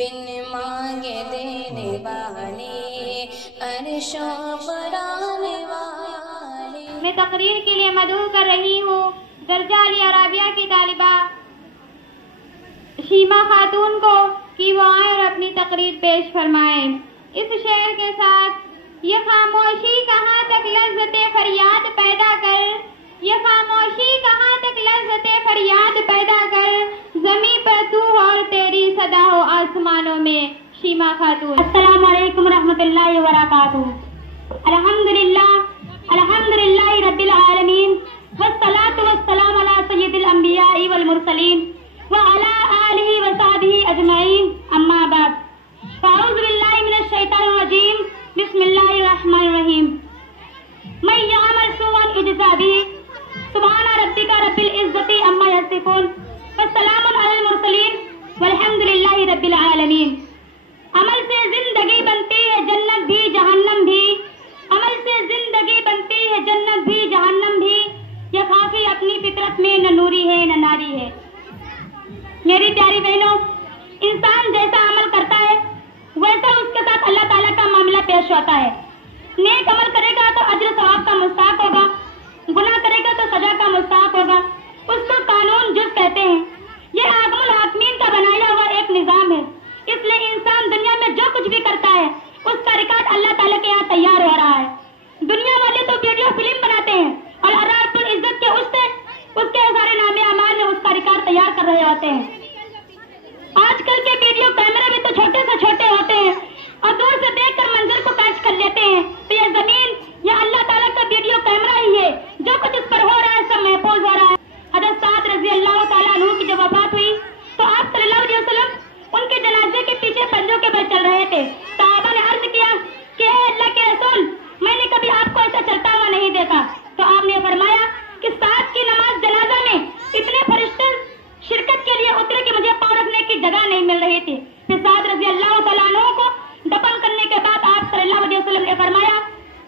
بن مانگے دینے والی عرشوں پر آنے والی۔ میں تقریر کے لیے مدعو کر رہی ہوں درجہ عالیہ عربیہ کی طالبہ شیما خاتون کو کہ وہ آئیں اور اپنی تقریر پیش فرمائیں اس شعر کے ساتھ۔ یہ خاموشی کہاں تک لذت فریاد پیدا کر، یہ خاموشی کہاں تک لذت فریاد پیدا کر، زمین پر تو اور تیری صدا ہو آسمانوں میں۔ شیما خاتون۔ السلام علیکم ورحمۃ اللہ وبرکاتہ۔ الحمدللہ رب العالمین والصلاة والسلام علی سید الانبیاء والمرسلین وعلی آلہ وصحبہ اجمعین، اما بعد، فاعوذ باللہ من الشیطان الرجیم، بسم اللہ الرحمن الرحیم۔ من یعمل سوءا یجزا بہ، سبحان ربک رب العزۃ عما یصفون، والسلام علی المرسلین والحمدللہ رب العالمین۔ عمل سے زندگی بنتی ہے جنت بھی جہنم بھی، عمل سے زندگی بنتی ہے جنت بھی جہنم بھی، یہ خافی اپنی فطرت میں نہ نوری ہے نہ ناری ہے۔ میری پیاری بہنوں، انسان جیسا عمل کرتا ہے ویسا اس کے ساتھ اللہ تعالیٰ کا معاملہ پیش ہوتا ہے۔ نیک عمل کرے گا تو اجر ثواب کا مستحق ہوگا، گناہ کرے گا تو سزا کا مستحق ہوگا۔ اس کو قانون جز کہتے ہیں۔ یہ حاکم الحاکمین کا بنایا ہوا ایک نظام ہے، اس لیے انسان دنیا میں جو کچھ بھی کرتا ہے اس کا ریکارڈ اللہ تعالیٰ کے یہاں تیار ہو رہا ہے۔ دنیا والے تو ویڈیو فلم بناتے ہیں اور اللہ رب العزت کے اس کے سارے نام اعمال میں اس کا ریکارڈ تیار کر رہے ہوتے ہیں۔ آج کل کے ویڈیو کیمرے بھی تو چھوٹے سے چھوٹے ہوتے ہیں اور دور سے دیکھ کر منظر کو کیچ کر لیتے ہیں، تو یہ زمین یہ اللہ تعالیٰ کا ویڈیو کیمرہ ہی ہے، جو کچھ اس پر ہو رہا ہے سب محفوظ ہو رہا ہے۔ حضرت سعد رضی اللہ تعالیٰ عنہ کی جب وفات ہوئی تو آپ صلی اللہ علیہ وسلم ان کے جنازے کے پیچھے پنجوں کے بل چل رہے تھے۔ صحابہ نے عرض کیا کہ اے اللہ کے رسول، میں نے کبھی آپ کو ایسا چلتا ہوا نہیں دیکھا، تو آپ نے فرمایا کہ سعد کی نماز جنازہ میں اتنے فرشتے شرکت کے لیے اترے کہ مجھے پاؤں رکھنے کی جگہ نہیں مل رہی تھی۔ پھر سعد رضی اللہ تعالیٰ عنہ کو دفن کرنے کے بعد آپ صلی اللہ علیہ وسلم نے فرمایا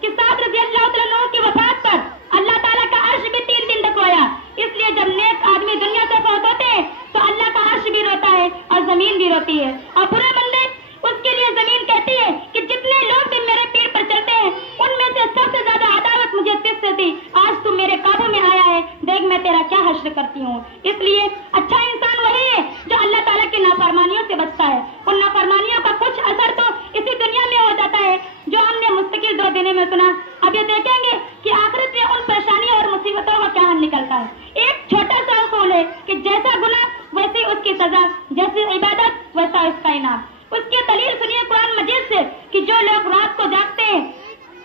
کہ سعد رضی اللہ تعالیٰ عنہ کی وفات پر اللہ تعالیٰ کا عرش بھی 3 دن تک رویا۔ اس لیے جب نیک آدمی دنیا سے فوت ہوتے ہیں تو اللہ کا عرش بھی روتا ہے اور زمین بھی روتی ہے، اور برے بندے اس کے لیے زمین کہتی ہے کہ جتنے لوگ بھی میرے پیر پر چلتے ہیں ان میں سے سب سے زیادہ عداوت مجھے تجھ سے تھی، آج تو میرے قابو میں آیا ہے، دیکھ میں تیرا کیا حشر کرتی ہوں۔ اس لیے اچھا انسان وہی ہے جو اللہ تعالیٰ کی نافرمانیوں سے بچتا ہے۔ ان نافرمانیوں کا کچھ اثر تو اسی دنیا میں ہو جاتا ہے جو ہم نے مستقل 2 دنوں میں سنا۔ اب یہ دیکھیں گے کہ آخرت میں ان پریشانیوں اور مصیبتوں کا کیا حل نکلتا ہے۔ ایک چھوٹا سا اصول ہے کہ جیسا گناہ ویسی اس کی سزا، جیسی عبادت ویسا اس کا انعام۔ اس کی دلیل سنیے قرآن مجید سے کہ جو لوگ رات کو جاگتے ہیں،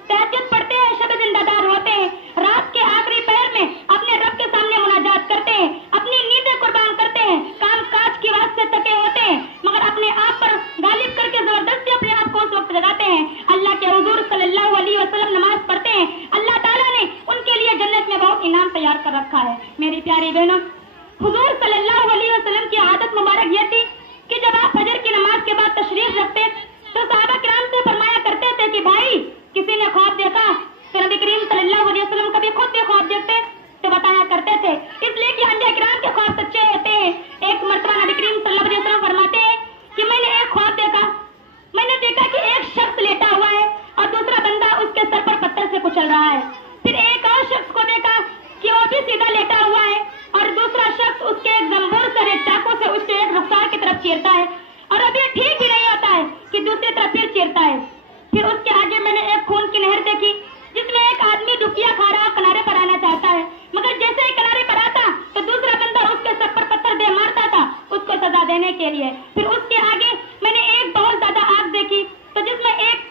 تہجد پڑھتے ہیں، شب زندہ دار ہوتے ہیں، رات کے آخری پہر میں اپنے رب کے سامنے مناجات کرتے ہیں، اپنی نیندیں قربان کرتے ہیں، کام کاج کی واسطے تکے ہوتے ہیں، مگر اپنے آپ پر غالب کر کے زبردستی اپنے آپ کو اس وقت جگاتے ہیں، اللہ کے حضور صلی اللہ علیہ وسلم نماز پڑھتے ہیں، اللہ تعالیٰ نے ان کے لیے جنت میں بہت انعام تیار کر رکھا ہے۔ میری پیاری بہنوں، حضور صلی اللہ علیہ وسلم کی عادت مبارک یہ تھی کہ جب آپ فجر کی نماز کے بعد تشریف رکھتے تو صحابہ کرام سے فرمایا کرتے تھے کہ بھائی کسی نے خواب دیکھا؟ تو نبی کریم صلی اللہ علیہ وسلم کبھی خود بھی خواب دیکھتے تو بتایا کرتے تھے، اس لیے کہ انبیاء کرام کے خواب سچے ہوتے ہیں۔ ایک مرتبہ نبی کریم صلی اللہ علیہ وسلم فرماتے ہیں کہ میں نے ایک خواب دیکھا، میں نے دیکھا کہ ایک شخص لیٹا ہوا ہے اور دوسرا بندہ اس کے سر پر پتھر سے کچل رہا ہے۔ پھر ایک اور شخص کو دیکھا کہ وہ بھی سیدھا لیٹا ہوا ہے اور دوسرا شخص اس کے ایک زنبور سے چاقو سے اس کے ایک رخسار کی طرف چیرتا ہے، اور ابھی ٹھیک بھی نہیں ہوتا ہے کہ دوسری طرف پھر چیرتا ہے۔ پھر اس کے آگے میں نے ایک خون کی نہر دیکھی جس میں ایک آدمی ڈبکیاں کھا رہا کنارے پر آنا چاہتا ہے، مگر جیسے ہی کنارے پر آتا تو دوسرا بندہ اس کے سر پر پتھر دے مارتا تھا اس کو سزا دینے کے لیے۔ پھر اس کے آگے میں نے ایک بہت زیادہ آگ دیکھی تو جس میں ایک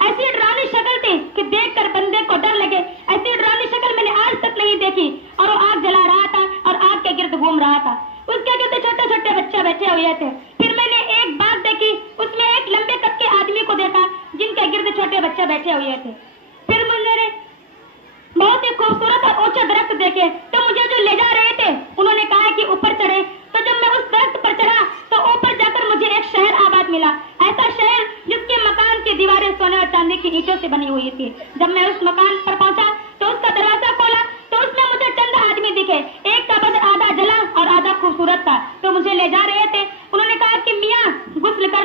ایسی ڈرانی شکل تھی کہ دیکھ کر بندے کو ڈر لگے، ایسی ڈرانی شکل میں نے آج تک نہیں دیکھی، اور وہ آگ جلا رہا تھا اور آگ کے گرد گھوم رہا تھا، اس کے گرد چھوٹے چھوٹے بچے بیٹھے ہوئے تھے۔ پھر میں نے ایک باغ دیکھی، اس میں ایک لمبے قد کے آدمی کو دیکھا جن کے گرد چھوٹے بچے بیٹھے ہوئے تھے۔ پھر مجھے بہت ہی خوبصورت اور اونچے درخت دیکھے تو مجھے جو لے جا رہے تھے انہوں نے کہا کہ اوپر چڑھے، تو جب میں اس درخت پر چڑھا تو اوپر جا کر مجھے ایک شہر آباد ملا، ایسا شہر جس کے مکان کی دیواریں سونے اور چاندی کی اینٹوں سے بنی ہوئی تھی۔ جب میں اس مکان پر پہنچا تو اس کا دروازہ کھولا تو اس میں مجھے چند آدمی دکھے، ایک کا بدن آدھا جلا اور آدھا خوبصورت تھا، تو مجھے لے جا رہے تھے۔ انہوں نے کہا کہ میاں غسل کر